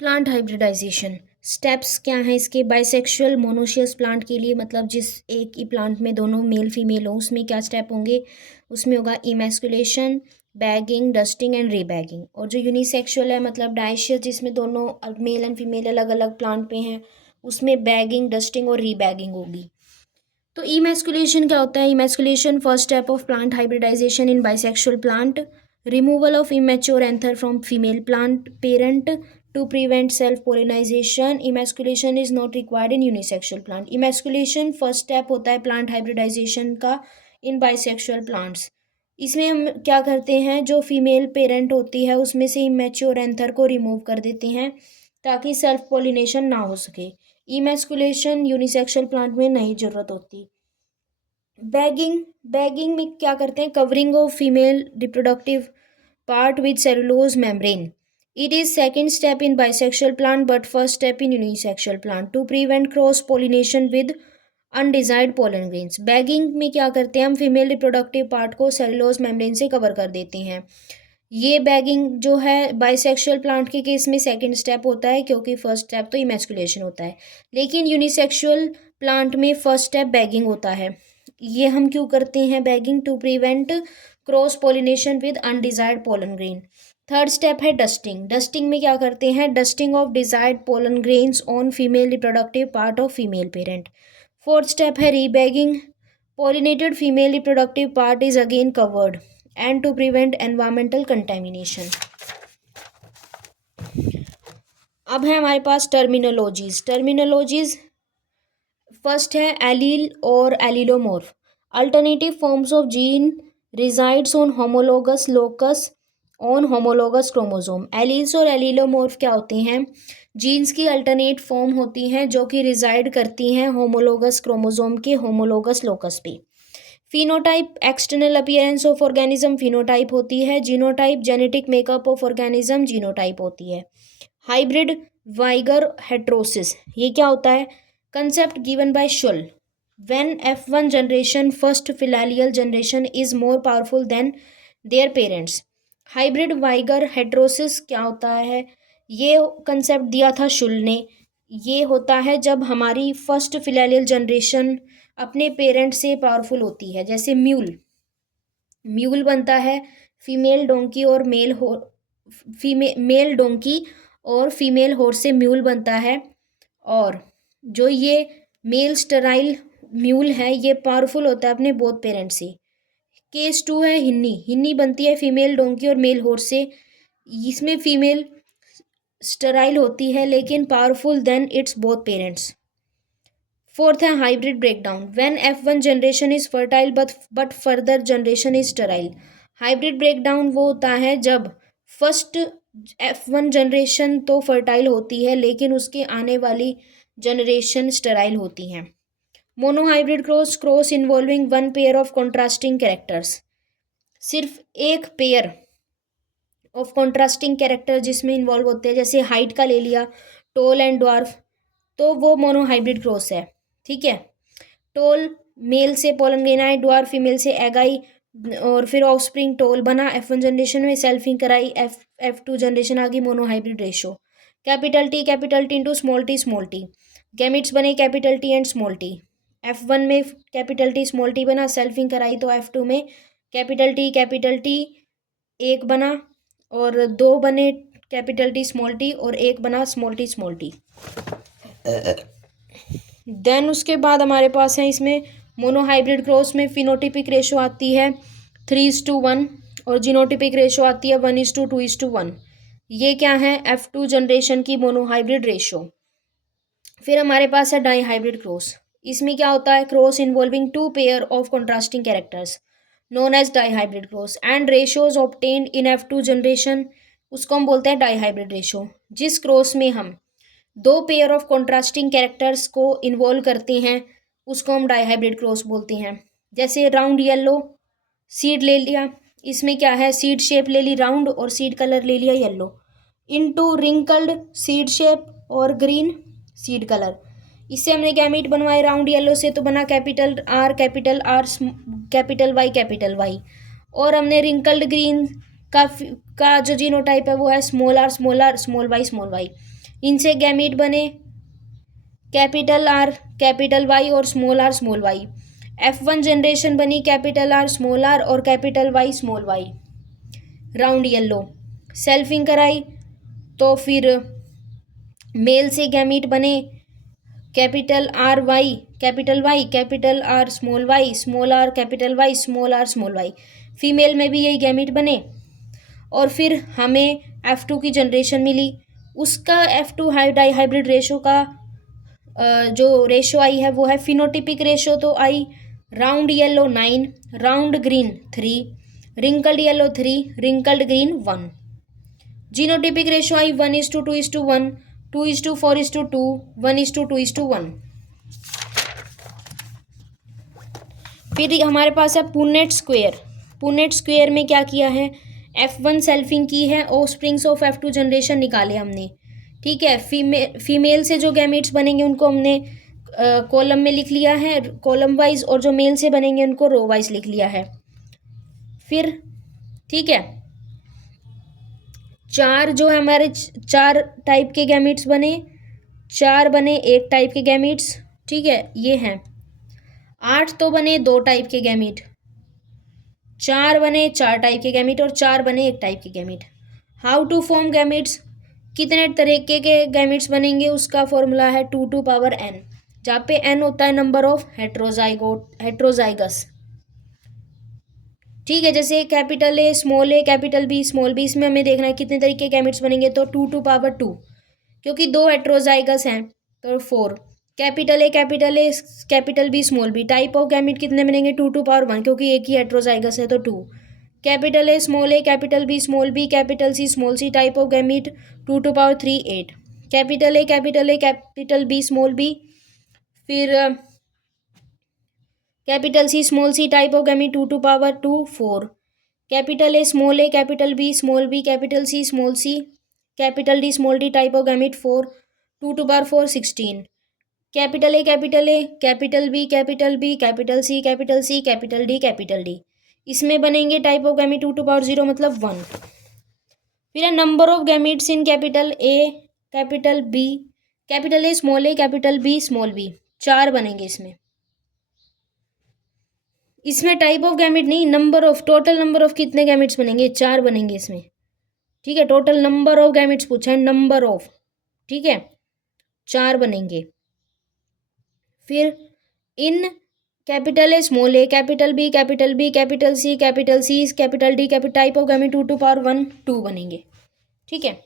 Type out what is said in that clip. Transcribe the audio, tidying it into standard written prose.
Plant hybridisation steps क्या हैं इसके? बाइसेक्सुअल मोनोशियस प्लांट के लिए, मतलब जिस एक ही प्लांट में दोनों मेल फीमेल हो, उसमें क्या स्टेप होंगे? उसमें होगा इमैस्कुलेशन, बैगिंग, डस्टिंग एंड रीबैगिंग। और जो यूनिसेक्सुअल है, मतलब डाइशियस, जिसमें दोनों मेल एंड फीमेल अलग अलग प्लांट पे हैं, उसमें बैगिंग, डस्टिंग और रीबैगिंग होगी। तो इमैस्कुलेशन क्या होता है? Emasculation first step of plant hybridisation in bisexual plant, removal of immature anther from female plant parent to prevent self pollinisation. Emasculation is not required in unisexual plant. Emasculation first step होता है plant hybridisation का इन bisexual plants. इसमें हम क्या करते हैं, जो female parent होती है उसमें से इमेच्योर एंथर को रिमूव कर देते हैं ताकि सेल्फ पोलिनेशन ना हो सके। इमैस्कुलेशन यूनिसेक्सुअल प्लांट में नहीं जरूरत होती। बैगिंग, बैगिंग में क्या करते हैं? Covering of female reproductive part with cellulose membrane. It is second step in bisexual plant but first step in unisexual plant to prevent cross pollination with undesired pollen grains. Bagging में क्या करते हैं? हम female reproductive part को cellulose membrane से cover कर देते हैं। ये बैगिंग जो है बाइसेक्सुअल प्लांट के केस में सेकंड स्टेप होता है, क्योंकि फर्स्ट स्टेप तो इमैस्कुलेशन होता है। लेकिन यूनिसेक्सुअल प्लांट में फर्स्ट स्टेप बैगिंग होता है। ये हम क्यों करते हैं bagging? To prevent cross pollination with undesired pollen grain. Third step है डस्टिंग। डस्टिंग में क्या करते हैं? Dusting of desired pollen grains on female reproductive part of female parent. Fourth step है rebagging. Pollinated female reproductive part is again covered and to prevent environmental contamination. अब है हमारे पास टर्मिनोलॉजीज। टर्मिनोलॉजीज फर्स्ट है एलील और allelomorph. Alternative forms of gene resides on homologous locus on homologous chromosome. Alleles और allelomorph क्या होते हैं? जीन्स की अल्टरनेट फॉर्म होती हैं जो कि रिजाइड करती हैं होमोलोगस क्रोमोसोम के होमोलोगस लोकस पे। Phenotype external appearance of organism phenotype होती है। Genotype genetic makeup of organism genotype होती है। हाइब्रिड वाइगर हेट्रोसिस ये क्या होता है? Concept given by Shull. When F1 generation first filial generation is more powerful than their parents. Hybrid vigour heterosis क्या होता है? ये कंसेप्ट दिया था शुल ने। ये होता है जब हमारी फर्स्ट फिलालियल जनरेशन अपने पेरेंट से पावरफुल होती है। जैसे म्यूल, म्यूल बनता है फीमेल डोंकी और मेल डोंकी और फीमेल हॉर्स से म्यूल बनता है। और जो ये मेल स्टराइल म्यूल है ये पावरफुल होता है अपने बोथ पेरेंट से। केस 2 है हिन्नी। हिन्नी बनती है फीमेल डोंकी और मेल हॉर्स से। इसमें फीमेल स्टराइल होती है लेकिन powerful than its both parents. Fourth है hybrid breakdown. When F1 generation is fertile but further generation is sterile. Hybrid breakdown वो होता है जब फर्स्ट F1 जनरेशन तो फर्टाइल होती है लेकिन उसके आने वाली जनरेशन स्टराइल होती हैं। Monohybrid cross, cross involving one pair of contrasting characters. सिर्फ एक पेयर ऑफ कॉन्ट्रास्टिंग कैरेक्टर जिसमें इन्वॉल्व होते हैं, जैसे हाइट का ले लिया, टोल एंड ड्वार्फ, तो वो मोनोहाइब्रिड क्रॉस है। ठीक है। टोल मेल से पोलन ग्रेन आई, ड्वार्फ फीमेल से एग आई, और फिर ऑफस्प्रिंग टोल बना F1 जनरेशन में, सेल्फिंग कराई, F2 जनरेशन आ गई, monohybrid ratio. Capital T into small T. Gametes बने capital T and small T. F1 में कैपिटल टी स्मॉल टी बना, सेल्फिंग कराई तो F2 में कैपिटल टी एक बना और दो बने कैपिटल टी स्मॉल टी और एक बना स्मॉल टी। देन उसके बाद हमारे पास है इसमें मोनोहाइब्रिड क्रॉस में फिनोटिपिक रेशो आती है 3:1 और जीनोटिपिक रेशो आती है 1:2:1। ये क्या है? F2 जनरेशन की मोनोहाइब्रिड रेशो। फिर हमारे पास है डाई हाइब्रिड क्रॉस। इसमें क्या होता है? Cross involving two pair of contrasting characters known as dihybrid cross and ratios obtained in F2 generation, उसको हम बोलते हैं डाई हाइब्रिड रेशो। जिस क्रॉस में हम दो पेयर ऑफ कॉन्ट्रास्टिंग कैरेक्टर्स को इन्वॉल्व करते हैं उसको हम डाई हाइब्रिड क्रॉस बोलते हैं। जैसे राउंड येलो सीड ले लिया, इसमें क्या है? सीड शेप ले ली राउंड और सीड कलर ले लिया yellow, into wrinkled seed shape और ग्रीन सीड कलर। इससे हमने गैमीट बनवाए राउंड येलो से, तो बना कैपिटल आर कैपिटल वाई। और हमने रिंकल्ड ग्रीन का जो जीनोटाइप है वो है स्मॉल आर स्मॉल वाई। इनसे गैमीट बने कैपिटल आर कैपिटल वाई और स्मॉल वाई। F1 जनरेशन बनी कैपिटल आर स्मॉल आर और capital Y small Y. Round yellow selfing कराई तो फिर मेल से गैमीट बने capital R Y capital R small R capital Y small Y. Female में भी यही गैमीट बने और फिर हमें F2 की जनरेशन मिली। उसका F2 हाइब्रिड रेशो का जो रेशो आई है वो है फिनोटिपिक रेशो तो आई round yellow 9, round green 3, wrinkled yellow 3, wrinkled green 1। Genotypic ratio आई 1:2:1, 2:4:2, 1:2:1। फिर हमारे पास है पुनेट स्क्वेयर। पुनेट स्क्वेयर में क्या किया है, F1 सेल्फिंग की है और स्प्रिंग्स ऑफ F2 जनरेशन निकाले हमने। ठीक है, फीमेल से जो गैमेट्स बनेंगे उनको हमने कॉलम में लिख लिया है कॉलम वाइज, और जो मेल से बनेंगे उनको रो वाइज लिख लिया है। फिर ठीक है, चार जो है हमारे 4 टाइप के गैमेट्स बने, 4 बने 1 टाइप के गैमेट्स। ठीक है, ये हैं 8 तो बने 2 टाइप के गैमेट, 4 बने 4 टाइप के गैमेट और 4 बने 1 टाइप के gamete. How to form gametes, कितने तरीके के गैमेट्स बनेंगे उसका फॉर्मूला है 2n, जहाँ पे n होता है नंबर ऑफ हेट्रोजाइगस। ठीक है, जैसे capital A capital B small B, इसमें हमें देखना है कितने तरीके के गैमेट्स बनेंगे तो 2 क्योंकि 2 हेट्रोजाइगस हैं तो 4। Capital A capital B small B, type of gamete कितने बनेंगे 2 क्योंकि एक ही हेट्रोजाइगस है तो 2। Capital A capital B small B capital C type of gamete 2 8। Capital A capital B small B, फिर capital C type of gamete 2 4। Capital A capital B small B capital C capital D small D type of gamete 4 2 16। Capital A capital B capital C capital D, इसमें बनेंगे type of gamete 2 मतलब 1। फिर है number of gametes in capital A capital A capital B small B, 4 बनेंगे इसमें type of gamete नहीं, number of, total number of कितने gametes बनेंगे 4 बनेंगे इसमें। ठीक है, टोटल नंबर ऑफ गैमेट्स पूछा है, नंबर ऑफ, ठीक है 4 बनेंगे। फिर in capital A capital B capital C capital D type of gamete 2 1 2 बनेंगे। ठीक है,